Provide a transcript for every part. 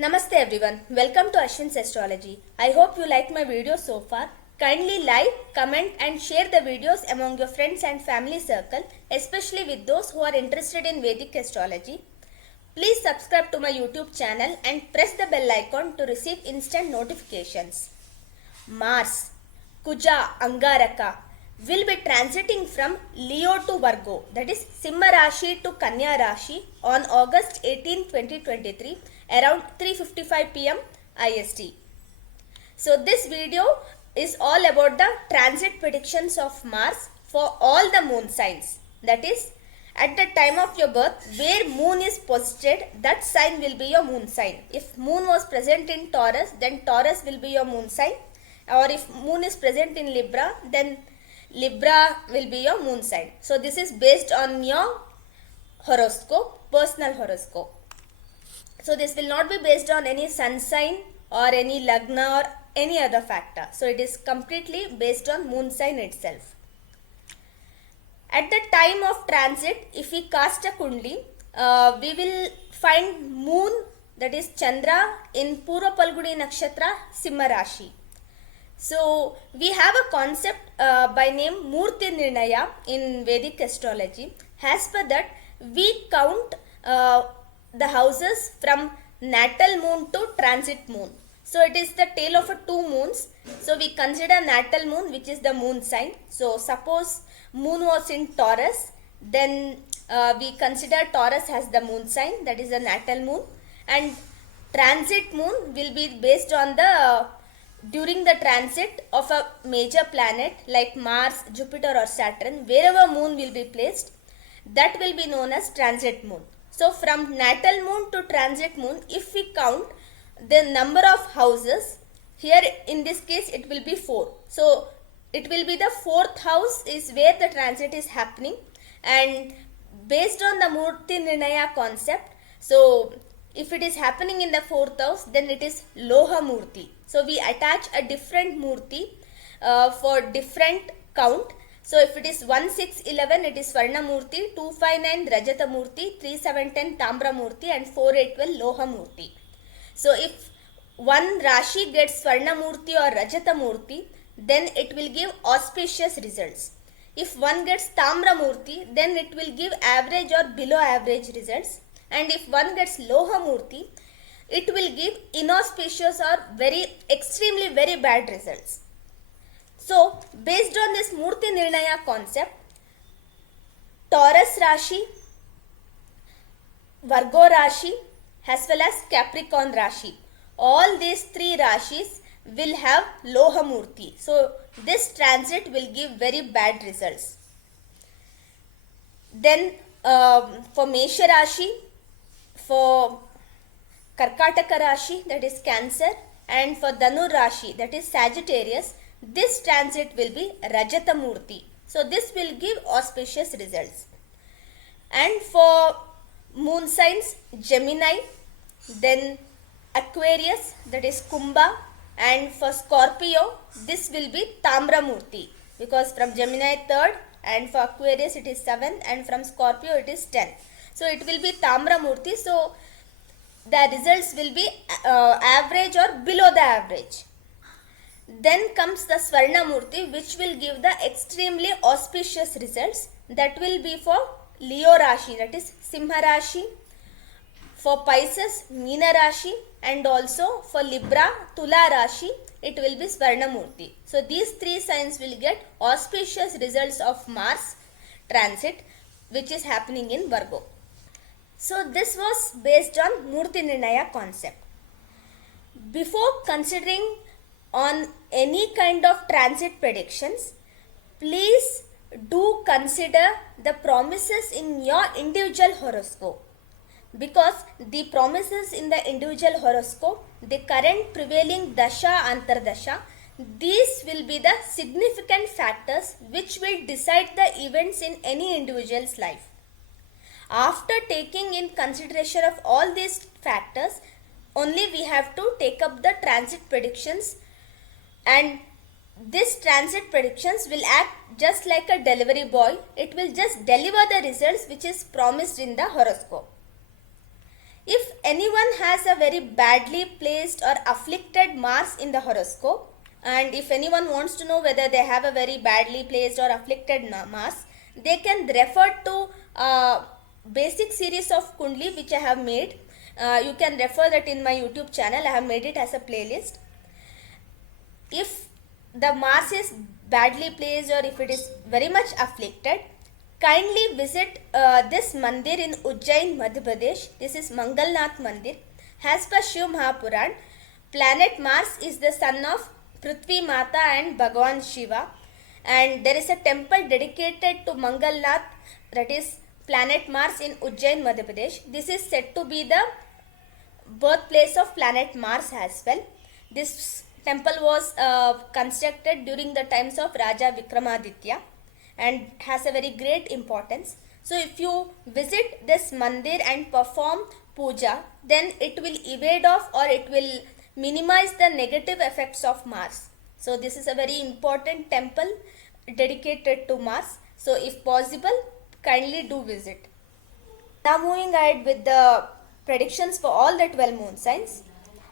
Namaste everyone, welcome to Ashwin's Astrology. I hope you like my video so far. Kindly like, comment and share the videos among your friends and family circle, especially with those who are interested in Vedic astrology. Please subscribe to my YouTube channel and press the bell icon to receive instant notifications. Mars, Kuja, Angaraka will be transiting from Leo to Virgo, that is Simha Rashi to Kanya Rashi on August 18, 2023 around 3:55 pm IST. So this video is all about the transit predictions of Mars for all the moon signs. That is, at the time of your birth, where moon is posited, that sign will be your moon sign. If moon was present in Taurus, then Taurus will be your moon sign. Or if moon is present in Libra, then Libra will be your moon sign. So this is based on your horoscope, personal horoscope. So this will not be based on any sun sign or any lagna or any other factor. So it is completely based on moon sign itself. At the time of transit, if we cast a kundli, we will find moon, that is Chandra, in Purva Palguni Nakshatra, Simha Rashi. So we have a concept by name Murti Nirnaya in Vedic astrology. As per that, we count the houses from natal moon to transit moon. So it is the tale of two moons. So we consider natal moon, which is the moon sign. So suppose moon was in Taurus, then we consider Taurus as the moon sign, that is the natal moon, and transit moon will be based on the during the transit of a major planet like Mars, Jupiter or Saturn. Wherever moon will be placed, that will be known as transit moon. So from natal moon to transit moon, if we count the number of houses, here in this case it will be 4. So it will be the 4th house is where the transit is happening, and based on the Murti Nirnaya concept, so if it is happening in the 4th house, then it is Loha Murti. So we attach a different Murti for different count. So if it is 1, 6, 11, it is Swarna Murti, 2, 5, 9 Rajata Murti, 3, 7, 10 Tambra Murti and 4, 8, 12 Loha Murti. So if one Rashi gets Swarna Murti or Rajata Murti, then it will give auspicious results. If one gets Tamra Murti, then it will give average or below average results. And if one gets Loha Murti, it will give inauspicious or extremely very bad results. So based on this Murti Nirnaya concept, Taurus Rashi, Virgo Rashi as well as Capricorn Rashi, all these three Rashis will have Loha Murti. So this transit will give very bad results. Then for Mesha Rashi, for Karkataka Rashi, that is Cancer, and for Dhanu Rashi, that is Sagittarius, this transit will be Rajata Murti. So this will give auspicious results. And for moon signs, Gemini, then Aquarius, that is Kumbha, and for Scorpio, this will be Tamra Murti, because from Gemini 3rd and for Aquarius it is 7th and from Scorpio it is 10th. So it will be Tamra Murti. So the results will be average or below the average. Then comes the Swarna Murti, which will give the extremely auspicious results. That will be for Leo Rashi, that is Simha Rashi, for Pisces, Meena Rashi, and also for Libra, Tula Rashi, it will be Swarna Murti. So these three signs will get auspicious results of Mars transit, which is happening in Virgo. So this was based on Murti Nirnaya concept. Before considering on any kind of transit predictions, please do consider the promises in your individual horoscope, because the promises in the individual horoscope, the current prevailing dasha antardasha, these will be the significant factors which will decide the events in any individual's life. After taking in consideration of all these factors, only we have to take up the transit predictions, and this transit predictions will act just like a delivery boy. It will just deliver the results which is promised in the horoscope. If anyone has a very badly placed or afflicted Mars in the horoscope, and if anyone wants to know whether they have a very badly placed or afflicted Mars, they can refer to basic series of Kundli which I have made. You can refer that in my YouTube channel. I have made it as a playlist. If the Mars is badly placed or if it is very much afflicted, kindly visit this mandir in Ujjain, Madhya Pradesh. This is Mangalnath Mandir. As per Shiv Mahapuran, planet Mars is the son of Prithvi Mata and Bhagavan Shiva, and there is a temple dedicated to Mangalnath, that is planet Mars in Ujjain, Madhya Pradesh. This is said to be the birthplace of planet Mars as well. This temple was constructed during the times of Raja Vikramaditya and has a very great importance. So if you visit this mandir and perform puja, then it will evade off or it will minimize the negative effects of Mars. So this is a very important temple dedicated to Mars. So if possible, kindly do visit. Now moving ahead with the predictions for all the 12 moon signs.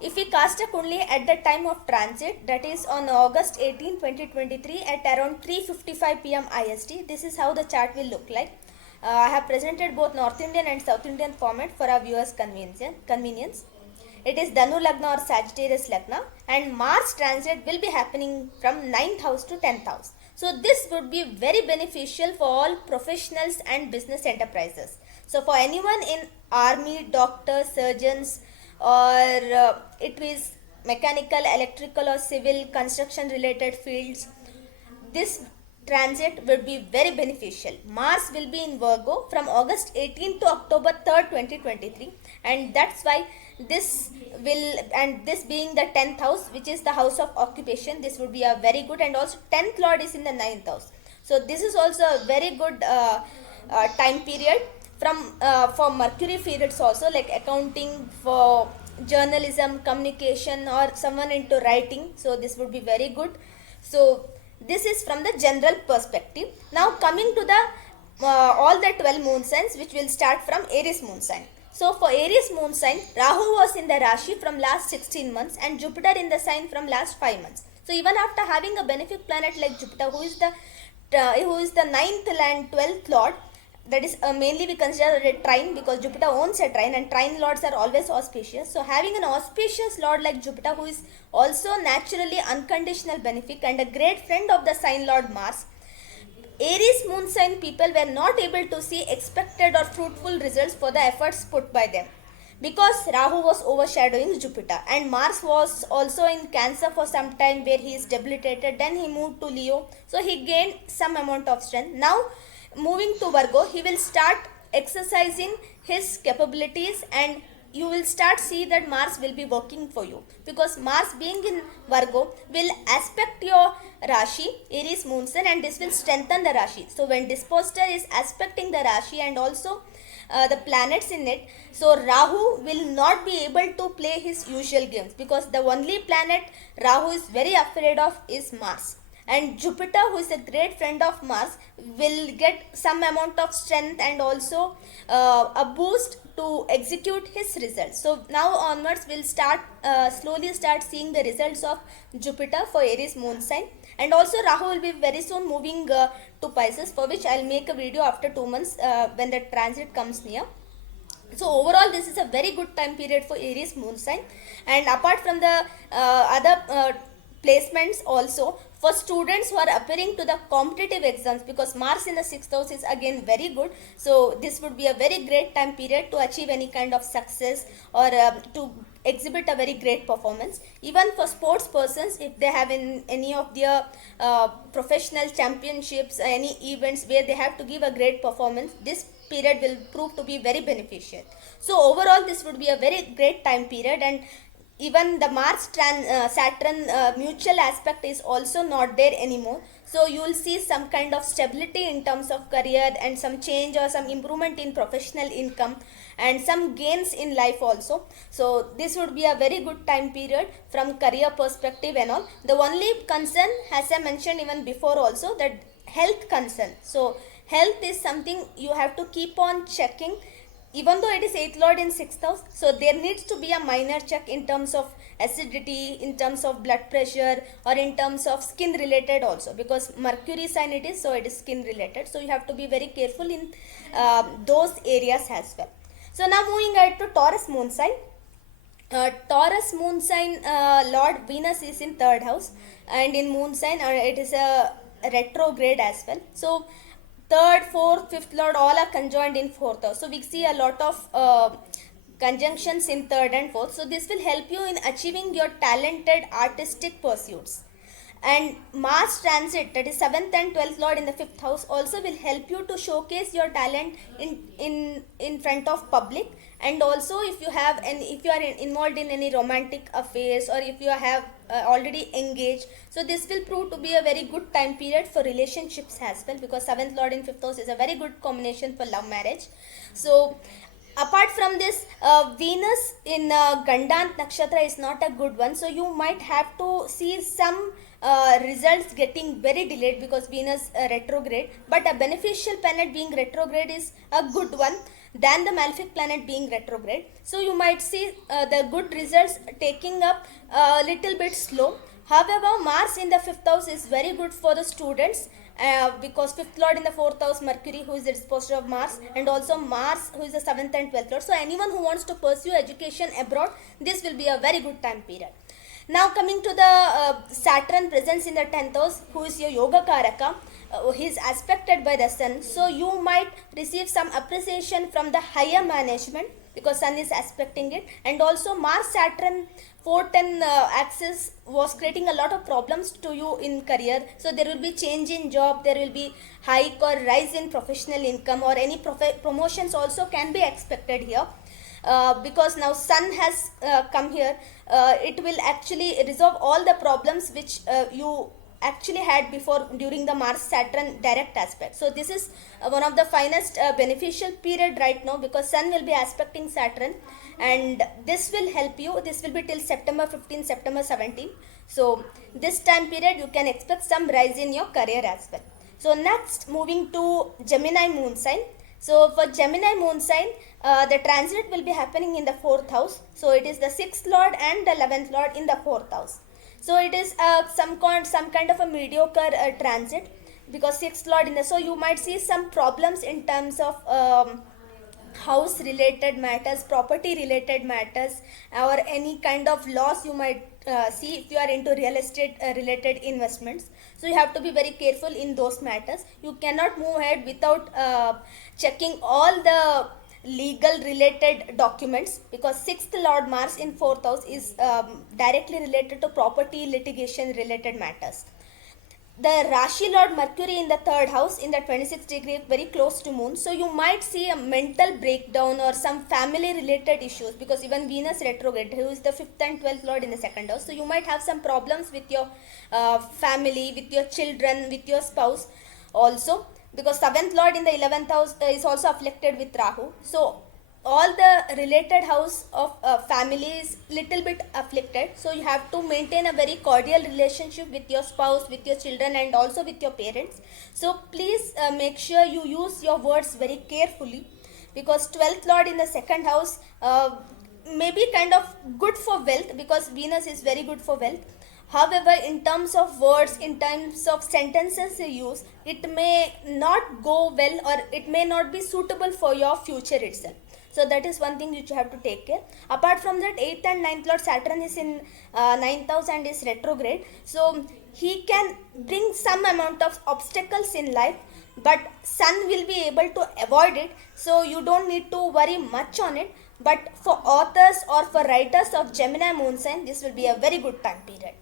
If we cast a Kundli at the time of transit, that is on August 18, 2023 at around 3:55 p.m. IST, this is how the chart will look like. I have presented both North Indian and South Indian format for our viewers' convenience. It is Dhanu Lagna or Sagittarius Lagna, and Mars transit will be happening from 9th house to 10th house. So this would be very beneficial for all professionals and business enterprises. So for anyone in army, doctors, surgeons, or it is mechanical, electrical or civil, construction related fields, this transit will be very beneficial. Mars will be in Virgo from August 18 to October 3rd, 2023, and that's why this will, and this being the 10th house, which is the house of occupation, this would be a very good, and also 10th lord is in the 9th house. So this is also a very good time period from for Mercury periods also, like accounting, for journalism, communication, or someone into writing. So this would be very good. So this is from the general perspective. Now coming to the all the 12 moon signs, which will start from Aries moon sign. So for Aries moon sign, Rahu was in the Rashi from last 16 months and Jupiter in the sign from last 5 months. So even after having a benefic planet like Jupiter, who is the 9th and 12th lord, that is mainly we consider a trine, because Jupiter owns a trine and trine lords are always auspicious. So having an auspicious lord like Jupiter, who is also naturally unconditional benefic and a great friend of the sign lord Mars, Aries moon sign people were not able to see expected or fruitful results for the efforts put by them, because Rahu was overshadowing Jupiter and Mars was also in Cancer for some time where he is debilitated. Then he moved to Leo, so he gained some amount of strength. Now moving to Virgo, he will start exercising his capabilities and you will start see that Mars will be working for you, because Mars being in Virgo will aspect your Rashi, Aries moon sign, and this will strengthen the Rashi. So when disposter is aspecting the Rashi and also the planets in it, so Rahu will not be able to play his usual games, because the only planet Rahu is very afraid of is Mars. And Jupiter, who is a great friend of Mars, will get some amount of strength and also a boost to execute his results. So now onwards we'll start slowly start seeing the results of Jupiter for Aries moon sign. And also Rahu will be very soon moving to Pisces, for which I'll make a video after 2 months when the transit comes near. So overall this is a very good time period for Aries moon sign. And apart from the other placements also, for students who are appearing to the competitive exams, because Mars in the 6th house is again very good, so this would be a very great time period to achieve any kind of success or to exhibit a very great performance. Even for sports persons, if they have in any of their professional championships, any events where they have to give a great performance, this period will prove to be very beneficial. So overall this would be a very great time period. And even the Mars Saturn mutual aspect is also not there anymore. So you will see some kind of stability in terms of career and some change or some improvement in professional income and some gains in life also. So this would be a very good time period from career perspective and all. The only concern, as I mentioned even before also, that health concern. So health is something you have to keep on checking even though it is 8th lord in 6th house, so there needs to be a minor check in terms of acidity, in terms of blood pressure, or in terms of skin related also, because Mercury sign it is, so it is skin related. So you have to be very careful in those areas as well. So now moving ahead to Taurus moon sign. Taurus moon sign, Lord Venus is in 3rd house, and in moon sign it is a retrograde as well. So 3rd, 4th, 5th lord all are conjoined in 4th house. So we see a lot of conjunctions in 3rd and 4th. So this will help you in achieving your talented artistic pursuits. And Mars transit, that is 7th and 12th lord in the 5th house, also will help you to showcase your talent in front of public. And also if you have, and if you are involved in any romantic affairs, or if you have already engaged, so this will prove to be a very good time period for relationships as well, because 7th lord in 5th house is a very good combination for love marriage. So apart from this, Venus in Gandant nakshatra is not a good one, so you might have to see some results getting very delayed because Venus retrograde. But a beneficial planet being retrograde is a good one than the malefic planet being retrograde. So you might see the good results taking up a little bit slow. However, Mars in the 5th house is very good for the students, because 5th lord in the 4th house, Mercury, who is the disposer of Mars, and also Mars, who is the 7th and 12th lord. So anyone who wants to pursue education abroad, this will be a very good time period. Now coming to the Saturn presence in the 10th house, who is your yoga karaka. He is aspected by the sun, so you might receive some appreciation from the higher management because sun is aspecting it. And also Mars Saturn 410 axis was creating a lot of problems to you in career, so there will be change in job, there will be hike or rise in professional income, or any promotions also can be expected here. Because now sun has come here, it will actually resolve all the problems which you actually had before during the Mars Saturn direct aspect. So this is one of the finest beneficial period right now, because sun will be aspecting Saturn, and this will help you. This will be till September 15, September 17. So this time period you can expect some rise in your career as well. So next, moving to Gemini moon sign. So for Gemini moon sign, the transit will be happening in the 4th house. So it is the 6th lord and the 11th lord in the 4th house. So it is some kind of a mediocre transit, because 6th lord in the, so you might see some problems in terms of house related matters, property related matters, or any kind of loss you might see if you are into real estate related investments. So you have to be very careful in those matters. You cannot move ahead without checking all the legal related documents, because 6th lord Mars in 4th house is directly related to property litigation related matters. The Rashi Lord Mercury in the 3rd house in the 26th degree, very close to moon. So you might see a mental breakdown or some family related issues, because even Venus retrograde, who is the 5th and 12th lord in the 2nd house. So you might have some problems with your family, with your children, with your spouse also, because 7th lord in the 11th house is also afflicted with Rahu. So all the related house of family is little bit afflicted, so you have to maintain a very cordial relationship with your spouse, with your children, and also with your parents. So please make sure you use your words very carefully, because 12th lord in the 2nd house may be kind of good for wealth, because Venus is very good for wealth. However, in terms of words, in terms of sentences you use, it may not go well, or it may not be suitable for your future itself. So that is one thing which you have to take care. Apart from that, 8th and 9th lord Saturn is in 9th house and is retrograde. So he can bring some amount of obstacles in life, but sun will be able to avoid it. So you don't need to worry much on it. But for authors or for writers of Gemini moon sign, this will be a very good time period.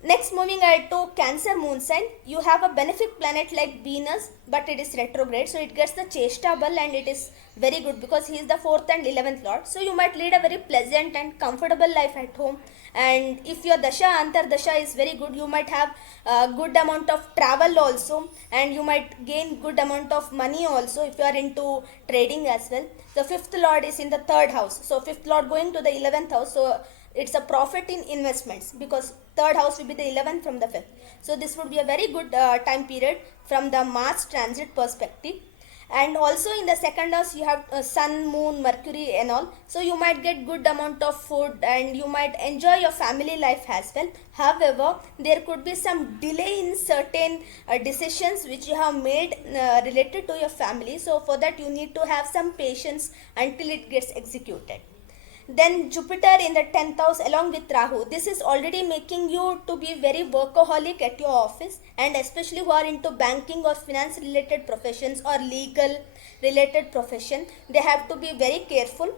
Next, moving ahead to Cancer moon sign, you have a benefic planet like Venus, but it is retrograde, so it gets the Cheshta bal, and it is very good because he is the 4th and 11th lord. So you might lead a very pleasant and comfortable life at home. And if your Dasha Antar Dasha is very good, you might have a good amount of travel also, and you might gain good amount of money also if you are into trading as well. The 5th lord is in the 3rd house, so 5th lord going to the 11th house, so it's a profit in investments, because 3rd house will be the 11th from the 5th. So this would be a very good time period from the Mars transit perspective. And also in the second house you have sun, moon, Mercury and all, so you might get good amount of food and you might enjoy your family life as well. However, there could be some delay in certain decisions which you have made related to your family, so for that you need to have some patience until it gets executed. Then Jupiter in the 10th house along with Rahu. This is already making you to be very workaholic at your office, and especially who are into banking or finance related professions or legal related profession, they have to be very careful.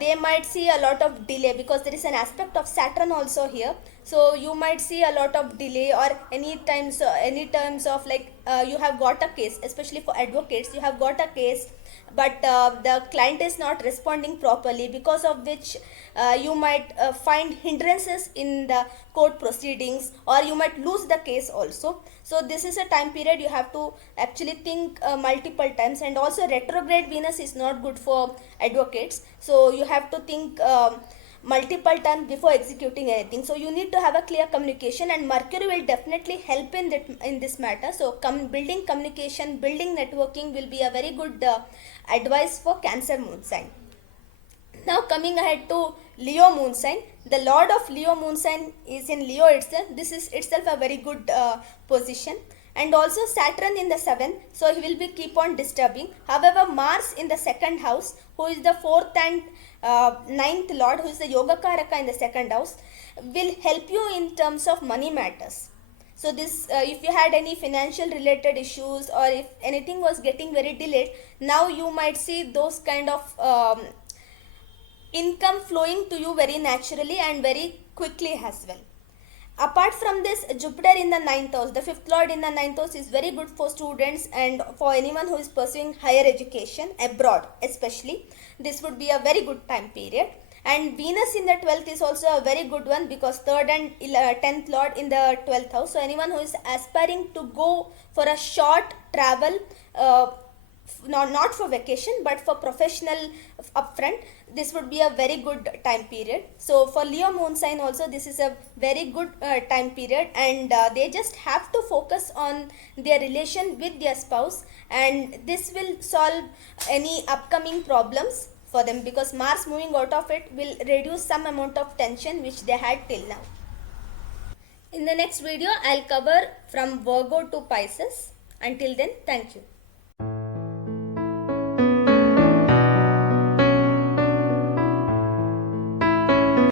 They might see a lot of delay because there is an aspect of Saturn also here. So you might see a lot of delay, or any times of like you have got a case, especially for advocates, you have got a case but the client is not responding properly, because of which you might find hindrances in the court proceedings, or you might lose the case also. So this is a time period you have to actually think multiple times. And also retrograde Venus is not good for advocates, so you have to think multiple times before executing anything. So you need to have a clear communication, and Mercury will definitely help in this matter. So building communication, building networking will be a very good advice for Cancer moon sign. Now coming ahead to Leo moon sign. The lord of Leo moon sign is in Leo itself. This is itself a very good position. And also Saturn in the 7th, so he will be keep on disturbing. However, Mars in the 2nd house, who is the 4th and 9th lord, who is the Yoga Karaka in the 2nd house, will help you in terms of money matters. So this if you had any financial related issues, or if anything was getting very delayed, now you might see those kind of income flowing to you very naturally and very quickly as well. Apart from this, Jupiter in the 9th house, the 5th lord in the 9th house, is very good for students and for anyone who is pursuing higher education abroad especially. This would be a very good time period. And Venus in the 12th is also a very good one, because 3rd and 10th lord in the 12th house. So anyone who is aspiring to go for a short travel, not for vacation but for professional upfront, this would be a very good time period. So for Leo moon sign also, this is a very good time period, and they just have to focus on their relation with their spouse, and this will solve any upcoming problems for them, because Mars moving out of it will reduce some amount of tension which they had till now. In the next video, I'll cover from Virgo to Pisces. Until then, thank you.